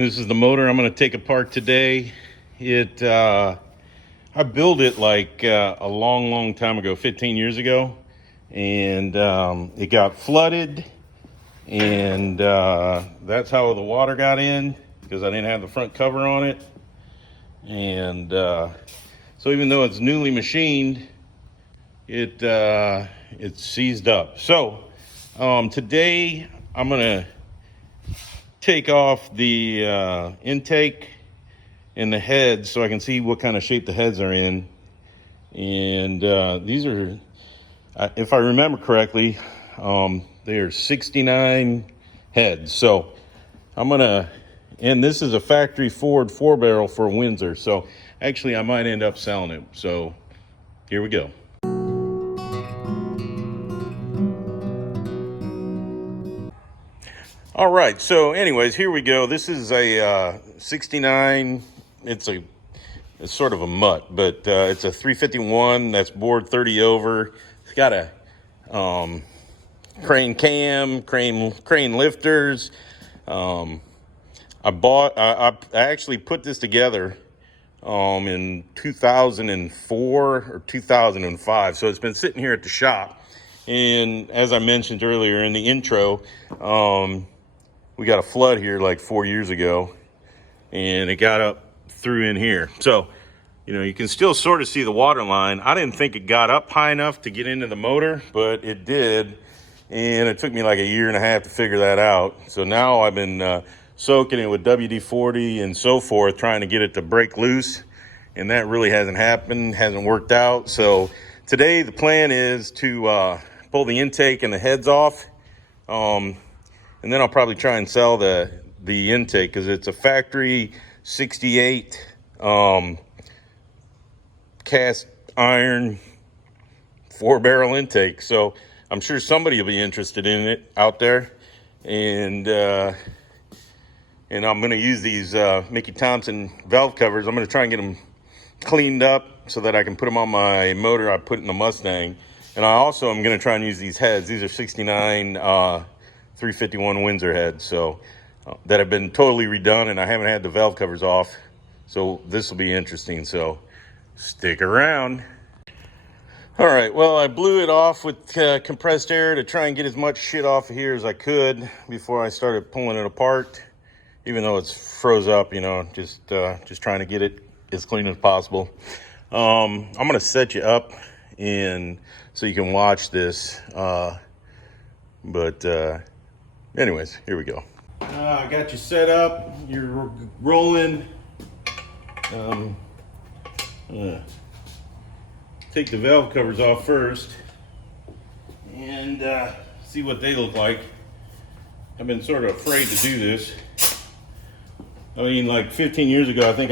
This is the motor I'm going to take apart today. I built it like a long time ago, 15 years ago, and it got flooded, and that's how the water got in, because I didn't have the front cover on it. And so even though it's newly machined, it's seized up. So today I'm going to take off the intake and the heads so I can see what kind of shape the heads are in. And these are, if I remember correctly, they are 69 heads. So and this is a factory Ford 4-barrel for Windsor. So actually I might end up selling it. So here we go. All right, so anyways, here we go. This is a 69. It's sort of a mutt, but it's a 351 that's bored 30 over. It's got a crane cam, crane lifters. I actually put this together in 2004 or 2005. So it's been sitting here at the shop. And as I mentioned earlier in the intro, we got a flood here like 4 years ago, and it got up through in here. So, you can still sort of see the water line. I didn't think it got up high enough to get into the motor, but it did. And it took me like a year and a half to figure that out. So now I've been soaking it with WD-40 and so forth, trying to get it to break loose. And that really hasn't happened, hasn't worked out. So today the plan is to pull the intake and the heads off. And then I'll probably try and sell the intake, because it's a factory 68 cast iron 4-barrel intake. So I'm sure somebody will be interested in it out there. And I'm going to use these Mickey Thompson valve covers. I'm going to try and get them cleaned up so that I can put them on my motor I put in the Mustang. And I also am going to try and use these heads. These are 69 351 Windsor heads, so that have been totally redone, and I haven't had the valve covers off. So this will be interesting. So stick around. All right, well, I blew it off with compressed air to try and get as much shit off of here as I could before I started pulling it apart. Even though it's froze up, just trying to get it as clean as possible. I'm gonna set you up so you can watch this. Anyways, here we go. I got you set up. You're rolling. Take the valve covers off first and see what they look like. I've been sort of afraid to do this. I mean, like 15 years ago, I think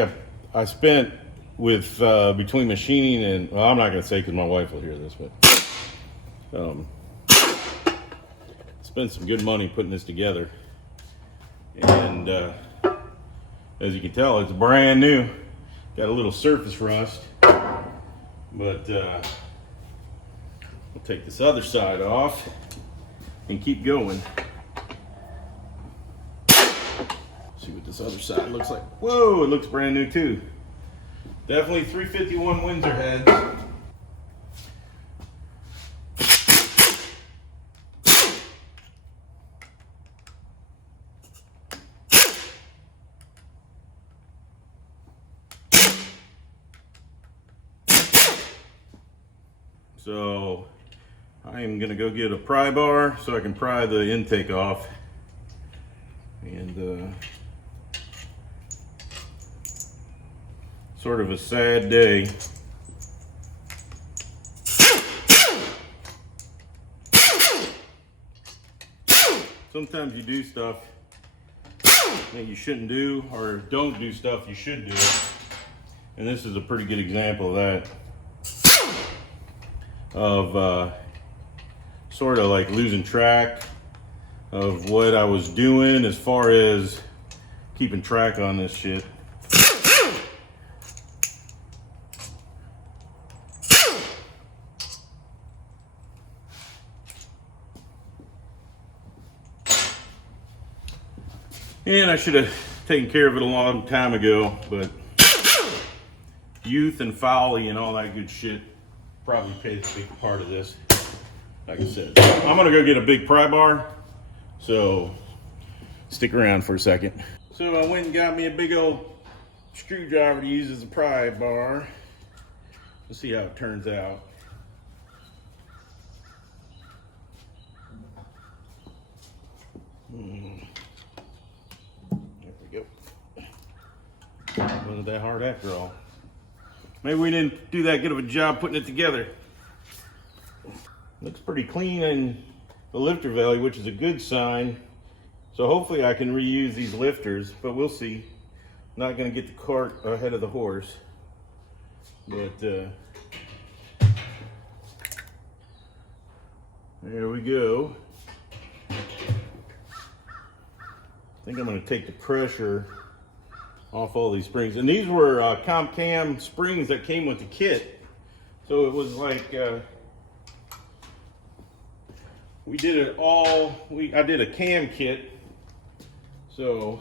I spent with between machining and, well, I'm not going to say because my wife will hear this, but spent some good money putting this together. And as you can tell, it's brand new. Got a little surface rust, but we'll take this other side off and keep going. See what this other side looks like. Whoa, it looks brand new too. Definitely 351 Windsor heads. So I am gonna go get a pry bar so I can pry the intake off. And sort of a sad day. Sometimes you do stuff that you shouldn't do, or don't do stuff you should do. And this is a pretty good example of that. Of sort of like losing track of what I was doing as far as keeping track on this shit. And I should have taken care of it a long time ago, but youth and folly and all that good shit probably plays a big part of this. Like I said, I'm gonna go get a big pry bar, so stick around for a second. So I went and got me a big old screwdriver to use as a pry bar. Let's see how it turns out. There we go. Wasn't that hard after all. Maybe we didn't do that good of a job putting it together. Looks pretty clean in the lifter valley, which is a good sign. So hopefully I can reuse these lifters, but we'll see. Not gonna get the cart ahead of the horse. But there we go. I think I'm gonna take the pressure off all these springs. And these were comp cam springs that came with the kit. So it was like, we did it all, I did a cam kit. So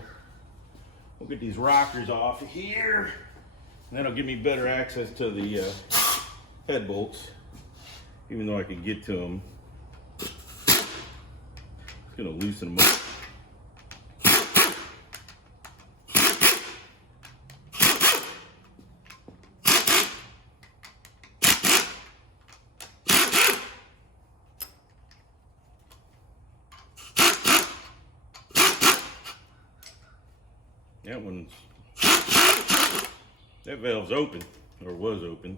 we'll get these rockers off of here. And that'll give me better access to the head bolts, even though I can get to them. It's gonna loosen them up. That valve's open, or was open.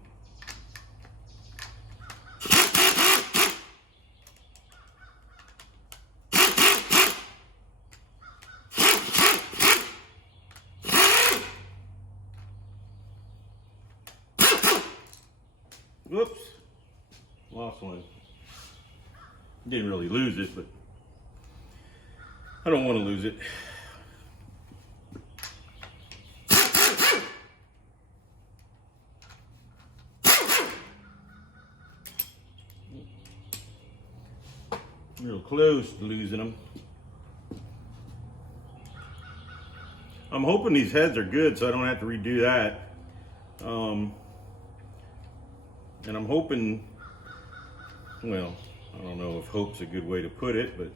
Whoops, lost one. Didn't really lose it, but I don't want to lose it. Real close to losing them. I'm hoping these heads are good so I don't have to redo that. And I'm hoping, well, I don't know if hope's a good way to put it, but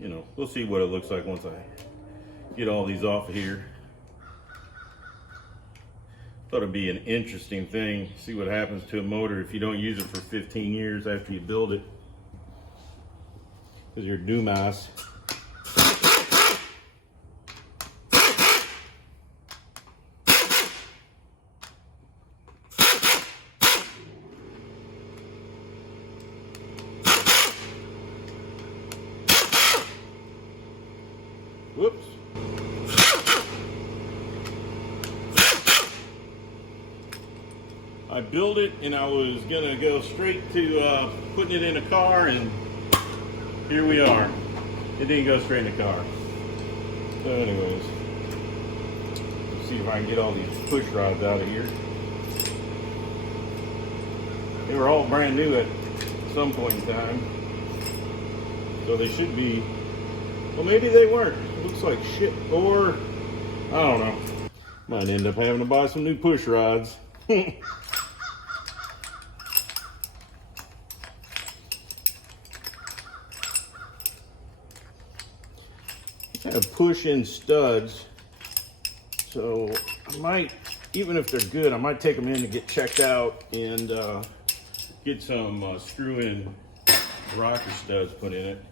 you know, we'll see what it looks like once I get all these off of here. Thought it'd be an interesting thing, see what happens to a motor if you don't use it for 15 years after you build it. Because you're doomas. Whoops. I built it and I was gonna go straight to putting it in a car, and here we are. It didn't go straight in the car. So anyways, let's see if I can get all these push rods out of here. They were all brand new at some point in time. So they should be, well, maybe they weren't. It looks like shit, or I don't know. Might end up having to buy some new push rods. Have push-in studs, so I might, even if they're good, I might take them in to get checked out and get some screw-in rocker studs put in it.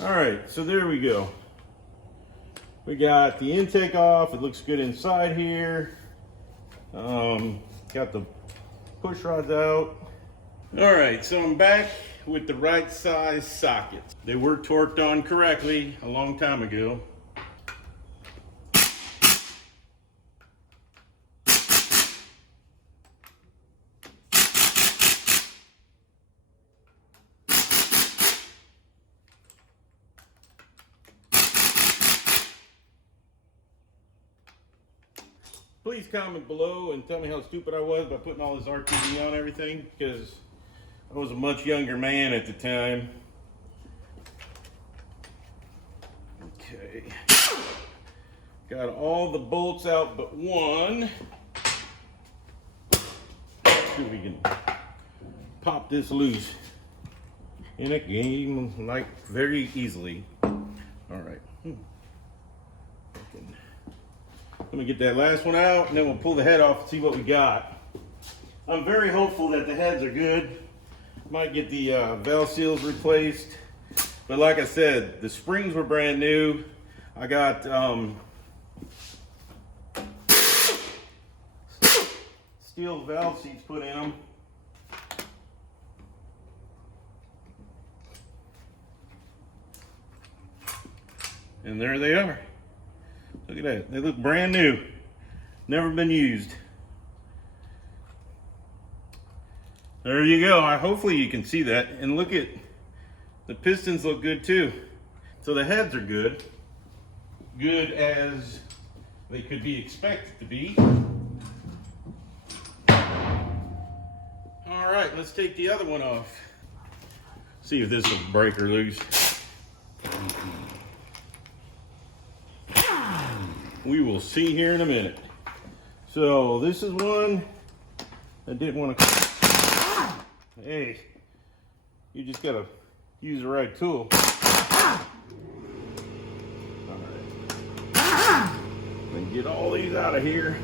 All right, so there we go. We got the intake off. It looks good inside here. Got the push rods out. All right, so I'm back with the right size sockets. They were torqued on correctly a long time ago. Please comment below and tell me how stupid I was by putting all this RTD on everything, because I was a much younger man at the time. Okay. Got all the bolts out but one. Let's see if we can pop this loose in a game like very easily. All right. Let me get that last one out and then we'll pull the head off and see what we got. I'm very hopeful that the heads are good. Might get the valve seals replaced. But like I said, the springs were brand new. I got steel valve seats put in them. And there they are. Look at that. They look brand new. Never been used. There you go. Hopefully you can see that. And look at the pistons look good too. So the heads are good. Good as they could be expected to be. All right, let's take the other one off. See if this will break or loose. We will see here in a minute. So this is one I didn't want to. Hey, you just gotta use the right tool. All right. Then get all these out of here.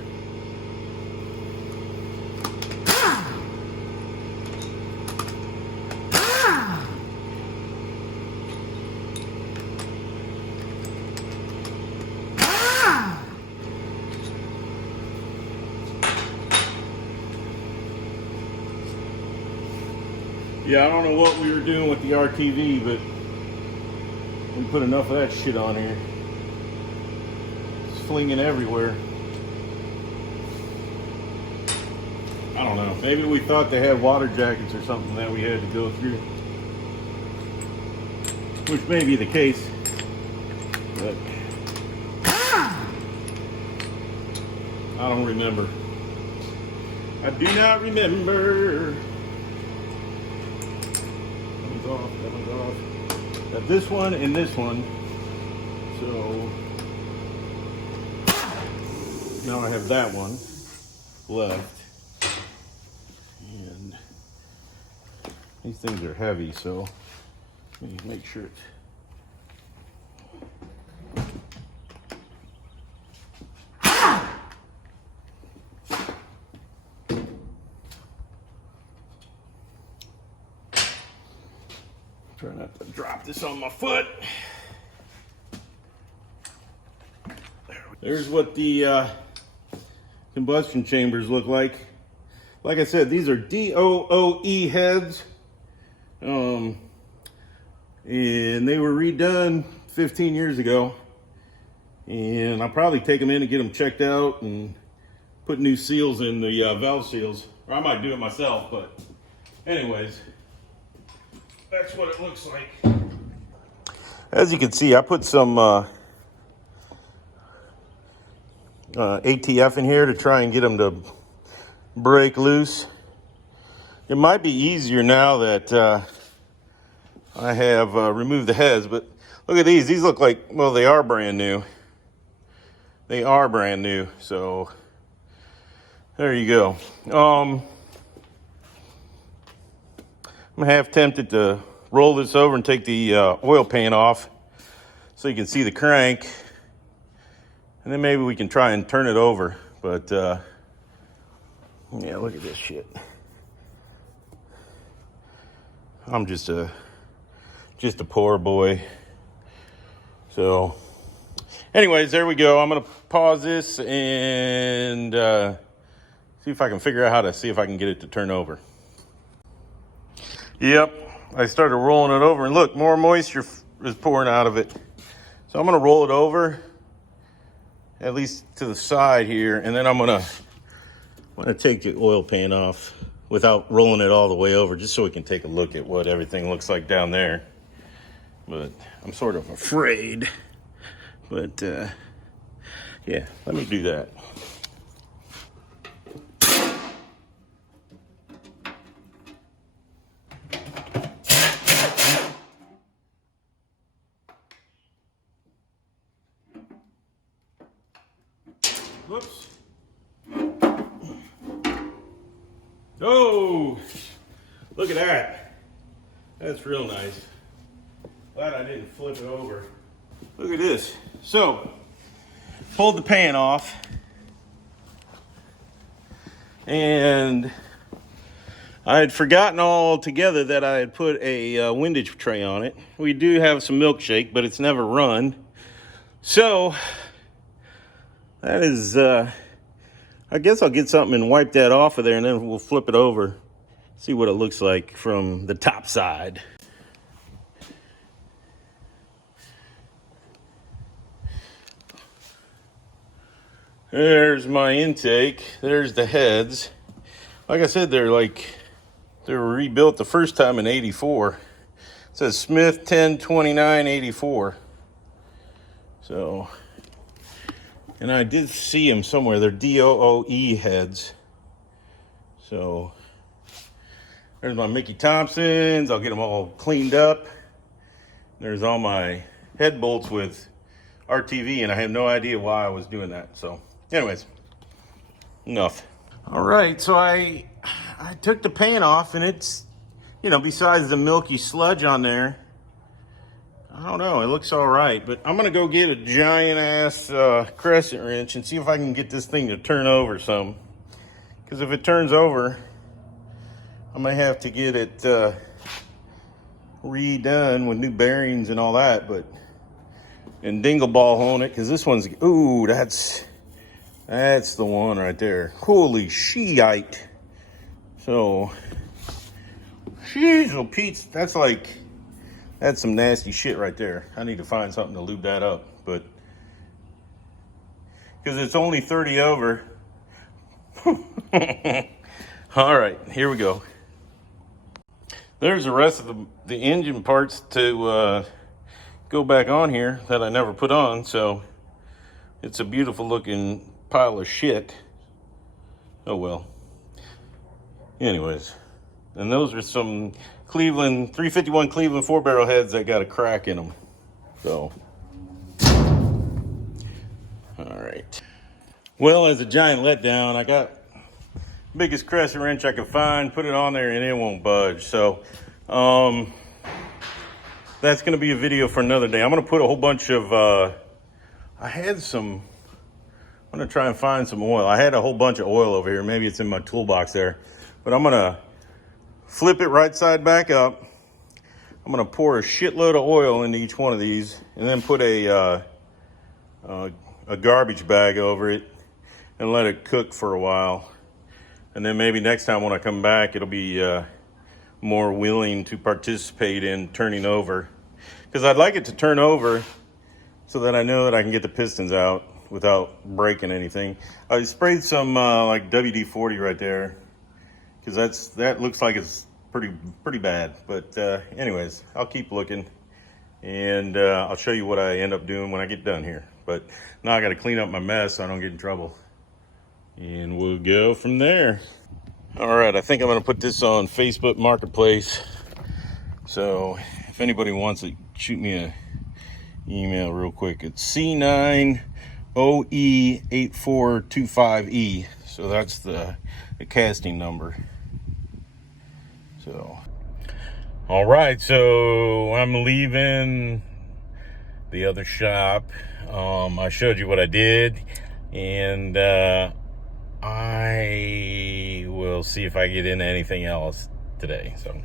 Yeah, I don't know what we were doing with the RTV, but we put enough of that shit on here. It's flinging everywhere. I don't know. Maybe we thought they had water jackets or something that we had to go through. Which may be the case. But I don't remember. I do not remember. That one's off. Got this one and this one. So now I have that one left. And these things are heavy, so let me make sure it's try not to drop this on my foot. There's what the combustion chambers look like. Like I said, these are DOOE heads. And they were redone 15 years ago. And I'll probably take them in and get them checked out and put new seals in the valve seals. Or I might do it myself, but anyways. That's what it looks like. As you can see, I put some ATF in here to try and get them to break loose. It might be easier now that I have removed the heads, but look at these. These look like, well, they are brand new. They are brand new, so there you go. I'm half tempted to roll this over and take the oil pan off so you can see the crank. And then maybe we can try and turn it over. But, yeah, look at this shit. I'm just a poor boy. So, anyways, there we go. I'm going to pause this and see if I can figure out how to see if I can get it to turn over. Yep, I started rolling it over and look, more moisture is pouring out of it. So I'm gonna roll it over, at least to the side here, and then I'm gonna take the oil pan off without rolling it all the way over, just so we can take a look at what everything looks like down there. But I'm sort of afraid, but yeah, let me do that. Whoops. Oh, look at that. That's real nice. Glad I didn't flip it over. Look at this. So, pulled the pan off. And I had forgotten altogether that I had put a windage tray on it. We do have some milkshake, but it's never run. So, that is, I guess I'll get something and wipe that off of there, and then we'll flip it over. See what it looks like from the top side. There's my intake. There's the heads. Like I said, they were rebuilt the first time in '84. It says Smith 102984. So, and I did see them somewhere. They're DOOE heads. So, there's my Mickey Thompsons. I'll get them all cleaned up. There's all my head bolts with RTV, and I have no idea why I was doing that. So, anyways, enough. All right, so I took the pan off, and it's, you know, besides the milky sludge on there, I don't know, it looks all right. But I'm gonna go get a giant ass crescent wrench and see if I can get this thing to turn over some. Because if it turns over, I might have to get it redone with new bearings and all that. But and dingle ball on it, because this one's, ooh, that's the one right there. Holy shite. So, jeez, oh Pete, that's some nasty shit right there. I need to find something to lube that up, but because it's only 30 over. All right, here we go. There's the rest of the engine parts to go back on here that I never put on, so it's a beautiful looking pile of shit. Oh well. Anyways, and those are some Cleveland 351 Cleveland 4-barrel heads that got a crack in them. So, all right. Well, as a giant letdown, I got biggest crescent wrench I could find, put it on there, and it won't budge. So, that's going to be a video for another day. I'm going to put a whole bunch of, I'm going to try and find some oil. I had a whole bunch of oil over here. Maybe it's in my toolbox there. But I'm going to flip it right side back up. I'm going to pour a shitload of oil into each one of these, and then put a garbage bag over it and let it cook for a while. And then maybe next time when I come back, it'll be more willing to participate in turning over. Because I'd like it to turn over so that I know that I can get the pistons out without breaking anything. I sprayed some like WD-40 right there, because that looks like it's pretty bad. But anyways, I'll keep looking, and I'll show you what I end up doing when I get done here. But now I got to clean up my mess so I don't get in trouble, and we'll go from there. All right, I think I'm going to put this on Facebook Marketplace. So if anybody wants it, shoot me a email real quick. It's C9OE8425E. So that's the casting number. So, all right, so I'm leaving the other shop. I showed you what I did, and I will see if I get into anything else today. So